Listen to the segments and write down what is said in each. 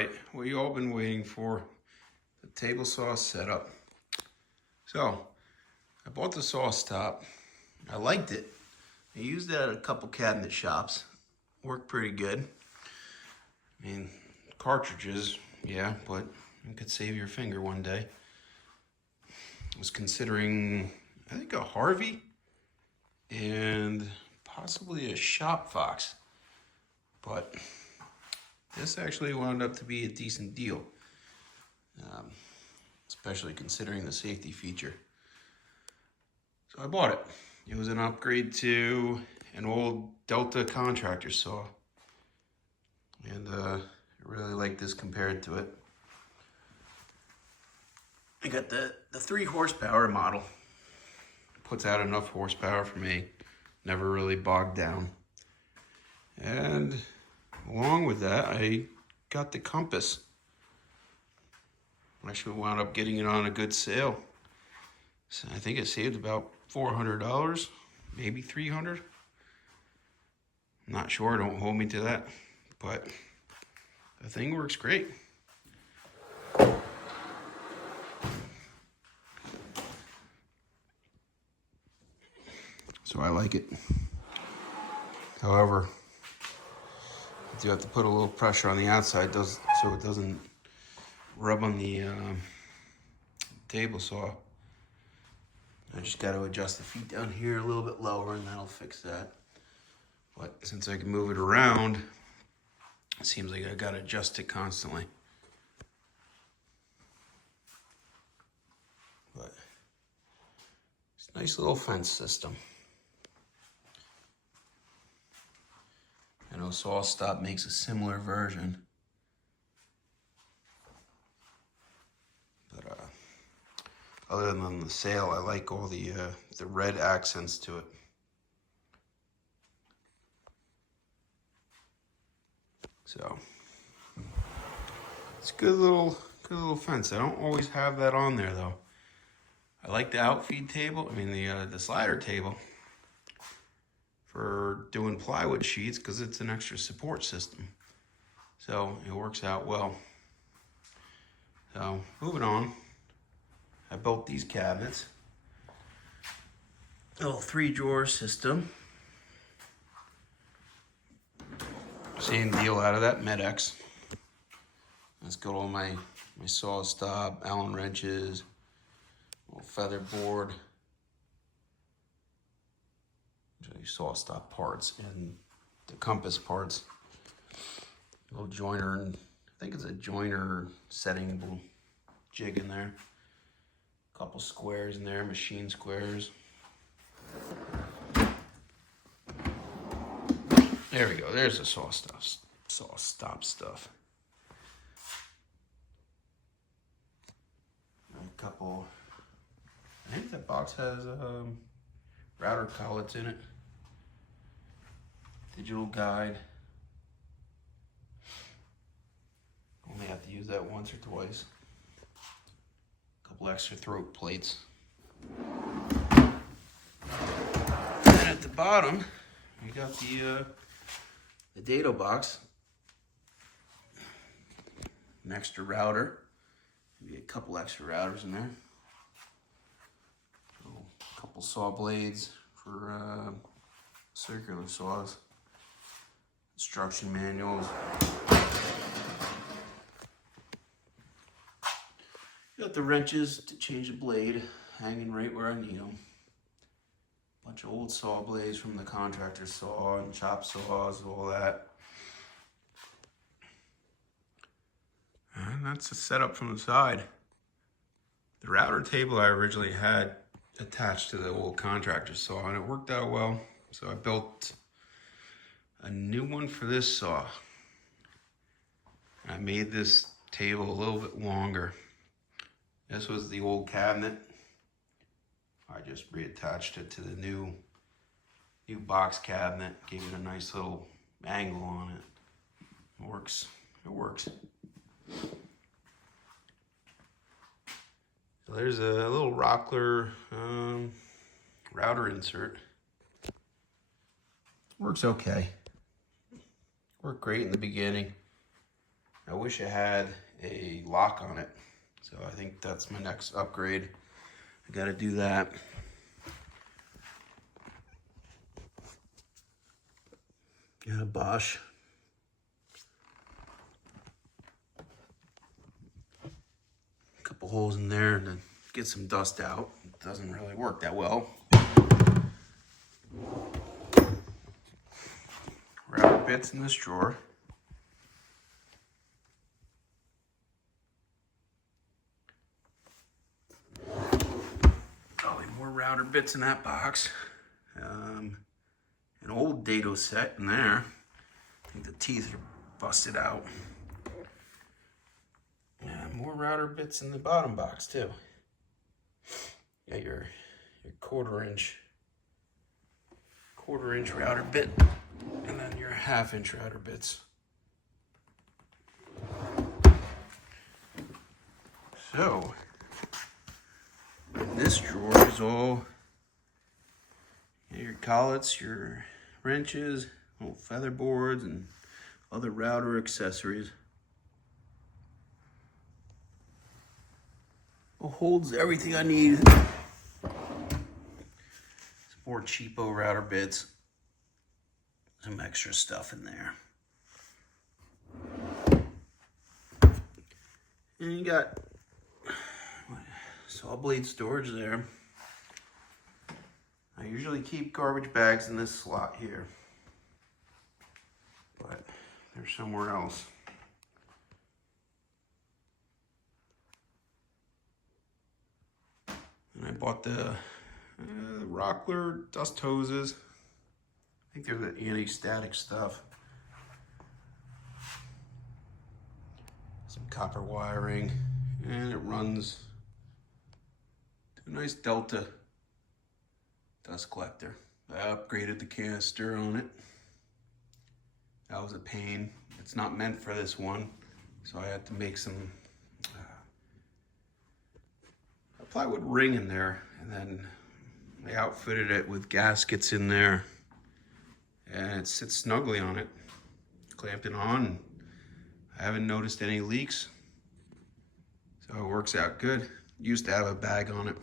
right, what you all been waiting for, the table saw setup. So, I bought the SawStop. I liked it. I used it at a couple cabinet shops. Worked pretty good. I mean, cartridges, yeah, but you could save your finger one day. I was considering, I think, a Harvey and possibly a Shop Fox. But this actually wound up to be a decent deal, especially considering the safety feature. So I bought it. It was an upgrade to an old Delta contractor saw. And I really like this compared to it. I got the 3 horsepower model. Puts out enough horsepower for me. Never really bogged down. And along with that, I got the compass. I actually wound up getting it on a good sale. So I think it saved about $400, maybe $300. I'm not sure, don't hold me to that. But the thing works great. So I like it. However, you do have to put a little pressure on the outside so it doesn't rub on the table saw. I just got to adjust the feet down here a little bit lower and that'll fix that. But since I can move it around, it seems like I got to adjust it constantly. But it's a nice little fence system. I know SawStop makes a similar version. But other than the sail, I like all the red accents to it. So it's a good little fence. I don't always have that on there though. I like the outfeed table. I mean the slider table for doing plywood sheets because it's an extra support system. So it works out well. So moving on, I built these cabinets. A little 3-drawer system. Same deal out of that Medex. Let's go all my SawStop, Allen wrenches, little feather board. SawStop parts and the compass parts. Little joiner, and I think it's a joiner setting jig in there. A couple squares in there, machine squares. There we go. There's the SawStop stuff. A couple. I think that box has router collets in it. Digital guide. Only have to use that once or twice. A couple extra throat plates. And at the bottom, we got the dado box. An extra router. Maybe a couple extra routers in there. A couple saw blades for circular saws. Instruction manuals. Got the wrenches to change the blade, hanging right where I need them. Bunch of old saw blades from the contractor saw and chop saws, all that. And that's the setup from the side. The router table I originally had attached to the old contractor saw, and it worked out well. So I built a new one for this saw. I made this table a little bit longer. This was the old cabinet. I just reattached it to the new box cabinet. Gave it a nice little angle on it. It works. It works. So there's a little Rockler router insert. Works okay. Worked great in the beginning. I wish I had a lock on it. So I think that's my next upgrade. I gotta do that. Got a Bosch. A couple holes in there to get some dust out. It doesn't really work that well. Router bits in this drawer. Probably more router bits in that box. An old dado set in there. I think the teeth are busted out. Yeah, more router bits in the bottom box too. Got your quarter inch router bit, and then your half-inch router bits. So, in this drawer is all your collets, your wrenches, little feather boards, and other router accessories. It holds everything I need. Some more cheapo router bits. Some extra stuff in there. And you got saw blade storage there. I usually keep garbage bags in this slot here, but they're somewhere else. And I bought the Rockler dust hoses. I think they're the anti-static stuff. Some copper wiring, and it runs to a nice Delta dust collector. I upgraded the canister on it. That was a pain. It's not meant for this one, so I had to make some a plywood ring in there, and then I outfitted it with gaskets in there, and it sits snugly on it. Clamped it on, and I haven't noticed any leaks, so it works out good. Used to have a bag on it,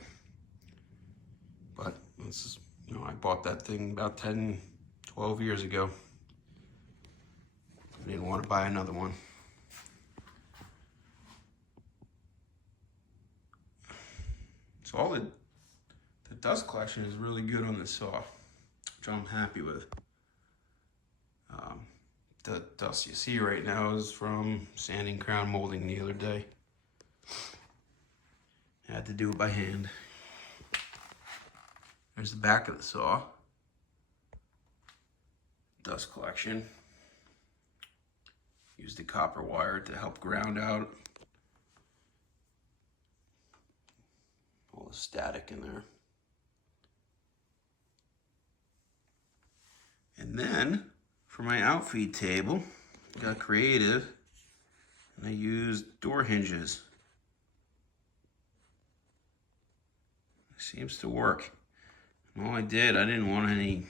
but this is, I bought that thing about 10, 12 years ago. I didn't want to buy another one. So all the dust collection is really good on this saw, which I'm happy with. The dust you see right now is from sanding crown molding the other day. I had to do it by hand. There's the back of the saw. Dust collection. Used the copper wire to help ground out all the static in there. And then for my outfeed table, I got creative and I used door hinges. It seems to work. And all I did, I didn't want any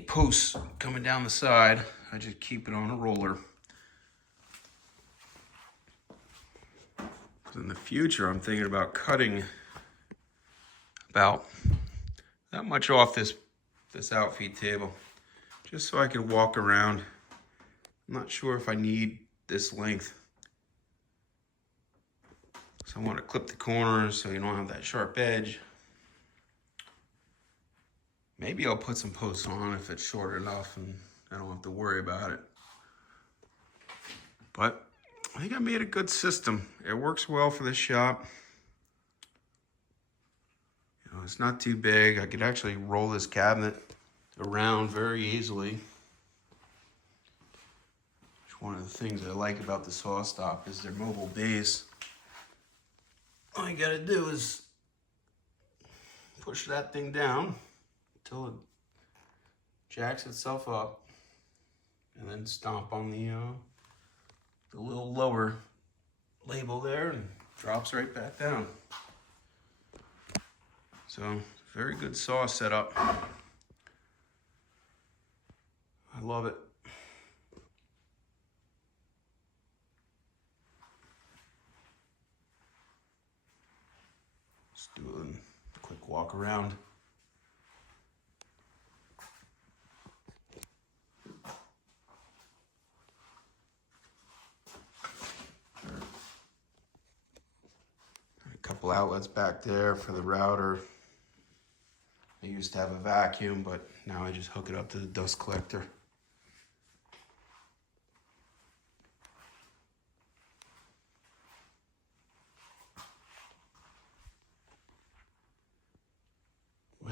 posts coming down the side. I just keep it on a roller. In the future, I'm thinking about cutting about that much off this outfeed table, just so I can walk around. I'm not sure if I need this length. So I want to clip the corners so you don't have that sharp edge. Maybe I'll put some posts on if it's short enough and I don't have to worry about it. But I think I made a good system. It works well for this shop. It's not too big. I could actually roll this cabinet around very easily. Which one of the things I like about the SawStop is their mobile base. All you gotta do is push that thing down until it jacks itself up, and then stomp on the little lower label there and drops right back down. So, very good saw setup. I love it. Just do a quick walk around. A couple outlets back there for the router. I used to have a vacuum, but now I just hook it up to the dust collector.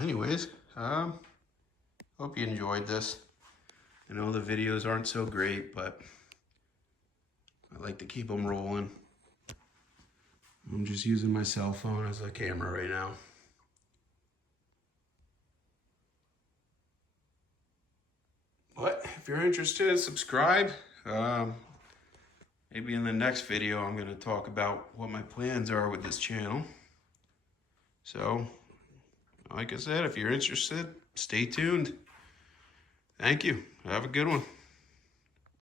Anyways, hope you enjoyed this. I know the videos aren't so great, but I like to keep them rolling. I'm just using my cell phone as a camera right now. But if you're interested, subscribe. Maybe in the next video, I'm going to talk about what my plans are with this channel. So, like I said, if you're interested, stay tuned. Thank you. Have a good one.